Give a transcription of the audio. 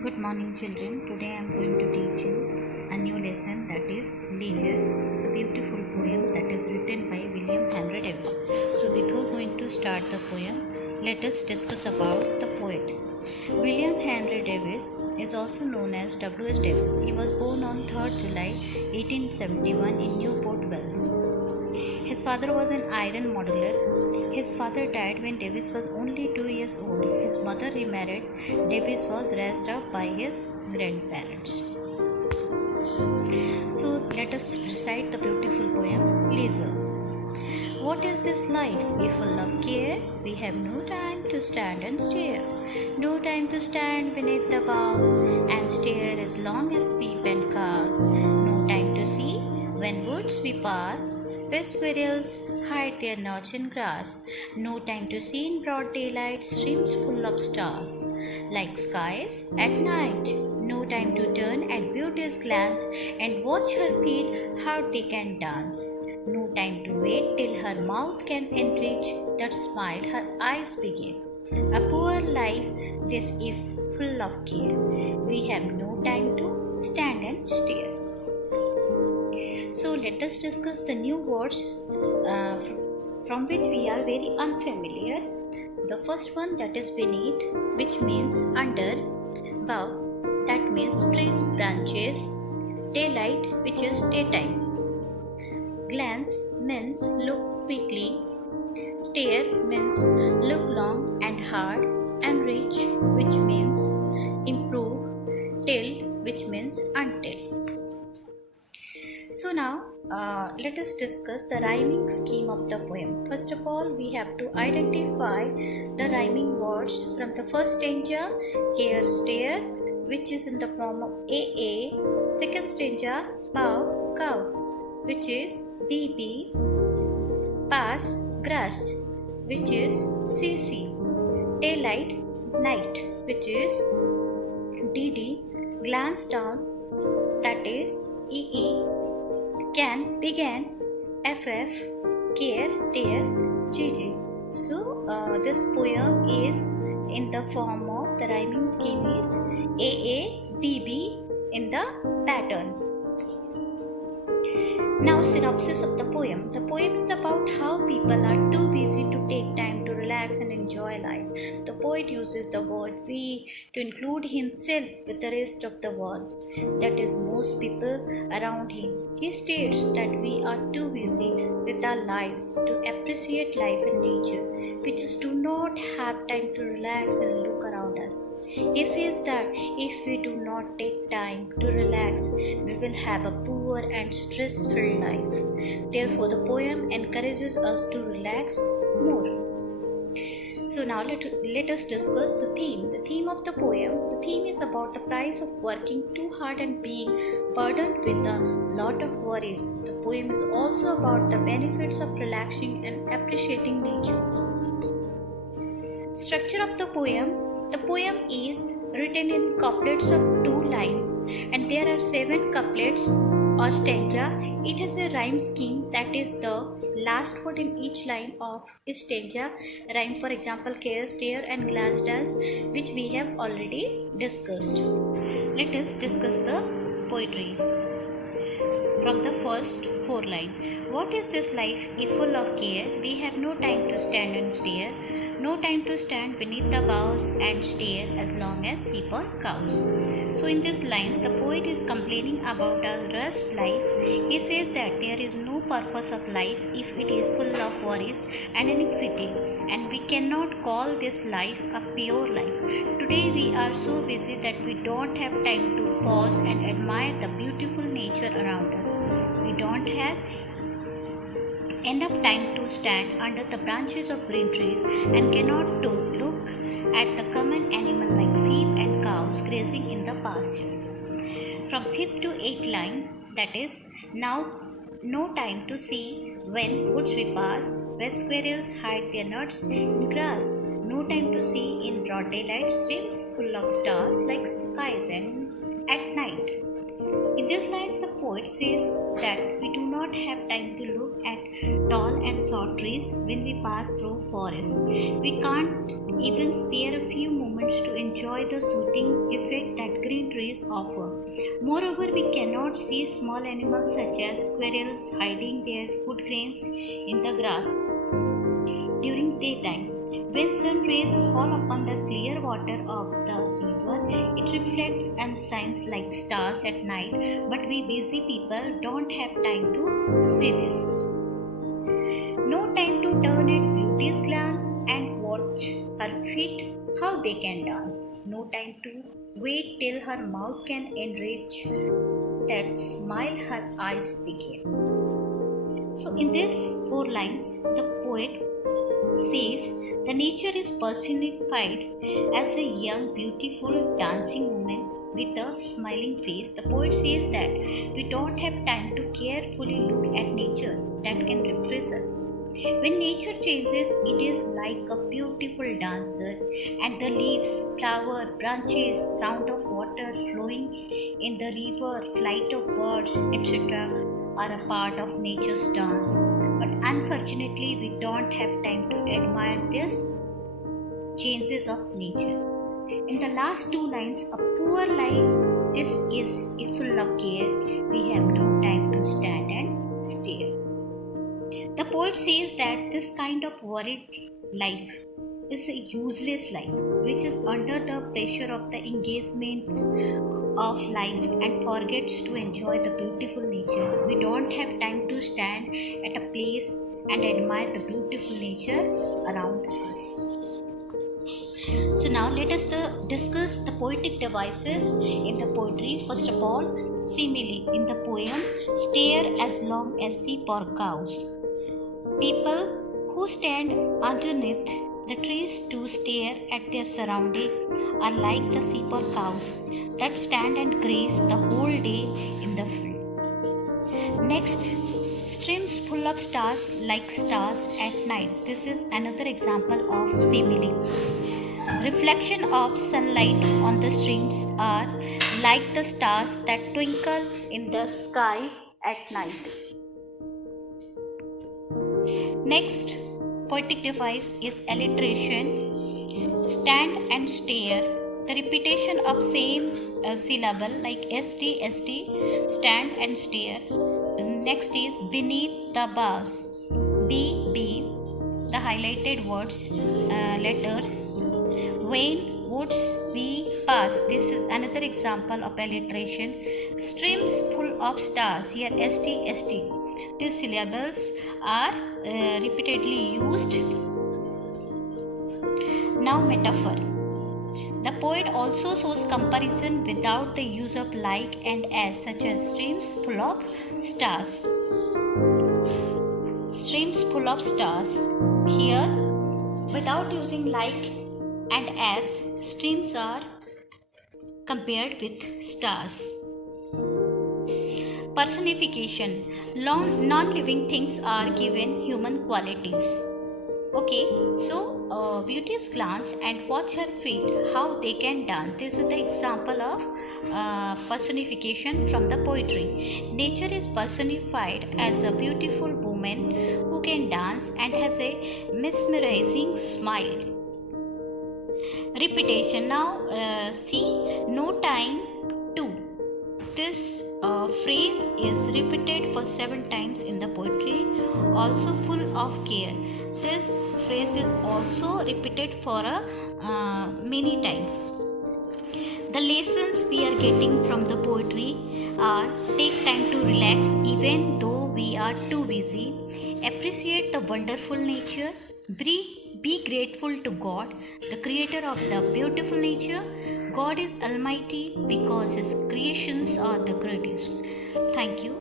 Good morning, children. Today I am going to teach you a new lesson, that is Leisure, a beautiful poem that is written by William Henry Davies. So before going to start the poem, let us discuss about the poet. William Henry Davies is also known as W.S. Davies. He was born on 3rd July 1871 in Newport, Wales. His father was an iron modeler. His father died when Davies was only 2 years old. His mother remarried. Davies was raised up by his grandparents. So let us recite the beautiful poem, Leisure. What is this life if full of care? We have no time to stand and stare. No time to stand beneath the boughs and stare as long as sheep and cows. No time to see when woods we pass, where squirrels hide their nuts in grass. No time to see in broad daylight streams full of stars, like skies at night. No time to turn at beauty's glance and watch her feet how they can dance. No time to wait till her mouth can enrich that smile her eyes begin. A poor life this if full of care. We have no time to stand and stare. So let us discuss the new words from which we are very unfamiliar. The first one, that is beneath, which means under. Above, that means trees, branches. Daylight, which is daytime. Glance means look quickly. Stare means look long and hard. And reach, which means improve. Till, which means until. So now let us discuss the rhyming scheme of the poem. First of all, we have to identify the rhyming words from the first stanza, care, stare, which is in the form of AA. Second stanza, bow, cow, which is BB. Pass, grass, which is CC. Daylight, night, which is DD. Glance, dance, that is EE. Can, began, FF, care, stare, GG. So this poem is in the form of, the rhyming scheme is AA, BB in the pattern. Now synopsis of the poem. The poem is about how people are too busy to take time to relax and enjoy life. The poet uses the word we to include himself with the rest of the world, that is most people around him. He states that we are too busy with our lives to appreciate life and nature. We just do not have time to relax and look around us. He says that if we do not take time to relax, we will have a poor and stress-filled life. Therefore, the poem encourages us to relax more. So now let us discuss the theme. The theme of the poem. The theme is about the price of working too hard and being burdened with a lot of worries. The poem is also about the benefits of relaxing and appreciating nature. Structure of the poem. The poem is written in couplets of 2 lines and there are 7 couplets or stanza. It has a rhyme scheme, that is the last word in each line of stanza rhyme. For example, care, stare and glance, dance, which we have already discussed. Let us discuss the poetry. From the first 4 lines. What is this life if full of care? We have no time to stand and stare. No time to stand beneath the boughs and stare as long as sheep or cows. So in these lines, the poet is complaining about a rushed life. He says that there is no purpose of life if it is full of worries and anxiety, and we cannot call this life a pure life. Today we are so busy that we don't have time to pause and admire the beautiful nature around us. We don't have enough time to stand under the branches of green trees and cannot to look at the common animal like sheep and cows grazing in the pastures. From 5th to 8th line, that is, now no time to see when woods we pass, where squirrels hide their nuts in grass. No time to see in broad daylight streams full of stars like skies and at night. In these lines, the poet says that we do not have time to look at tall and short trees when we pass through forests. We can't even spare a few moments to enjoy the soothing effect that green trees offer. Moreover, we cannot see small animals such as squirrels hiding their food grains in the grass during daytime. When sun rays fall upon the clear water of the river, it reflects and shines like stars at night, but we busy people don't have time to see this. No time to turn at beauty's glance and watch her feet, how they can dance. No time to wait till her mouth can enrich that smile her eyes begin. So in these 4 lines, the poet says the nature is personified as a young, beautiful, dancing woman with a smiling face. The poet says that we don't have time to carefully look at nature that can refresh us. When nature changes, it is like a beautiful dancer, and the leaves, flower, branches, sound of water flowing in the river, flight of birds, etc. are a part of nature's dance. But unfortunately, we don't have time to admire these changes of nature. In the last 2 lines, a poor life, this is full of care. We have no time to stand and stare. The poet says that this kind of worried life is a useless life, which is under the pressure of the engagements of life and forgets to enjoy the beautiful nature. We don't have time to stand at a place and admire the beautiful nature around us. So now let us discuss the poetic devices in the poetry. First of all, simile in the poem, stare as long as sheep or cows. People who stand underneath the trees to stare at their surrounding are like the sheep or cows that stand and graze the whole day in the field. Next, streams full of stars like stars at night. This is another example of simile. Reflection of sunlight on the streams are like the stars that twinkle in the sky at night. Next poetic device is alliteration. Stand and stare. The repetition of same syllable like st, stand and stare. Next is beneath the boughs. B, the highlighted words, letters. When woods we pass. This is another example of alliteration. Streams full of stars. Here st. These syllables are repeatedly used. Now metaphor. The poet also shows comparison without the use of like and as, such as streams full of stars. Streams full of stars. Here, without using like and as, streams are compared with stars. Personification. Non-living things are given human qualities. Okay, so beauty's glance and watch her feet, how they can dance. This is the example of personification from the poetry. Nature is personified as a beautiful woman who can dance and has a mesmerizing smile. Repetition. Now see, no time to. This phrase is repeated for 7 times in the poetry, also full of care. This phrase is also repeated for many times. The lessons we are getting from the poetry are: take time to relax even though we are too busy, appreciate the wonderful nature, be grateful to God, the creator of the beautiful nature. God is almighty because his creations are the greatest. Thank you.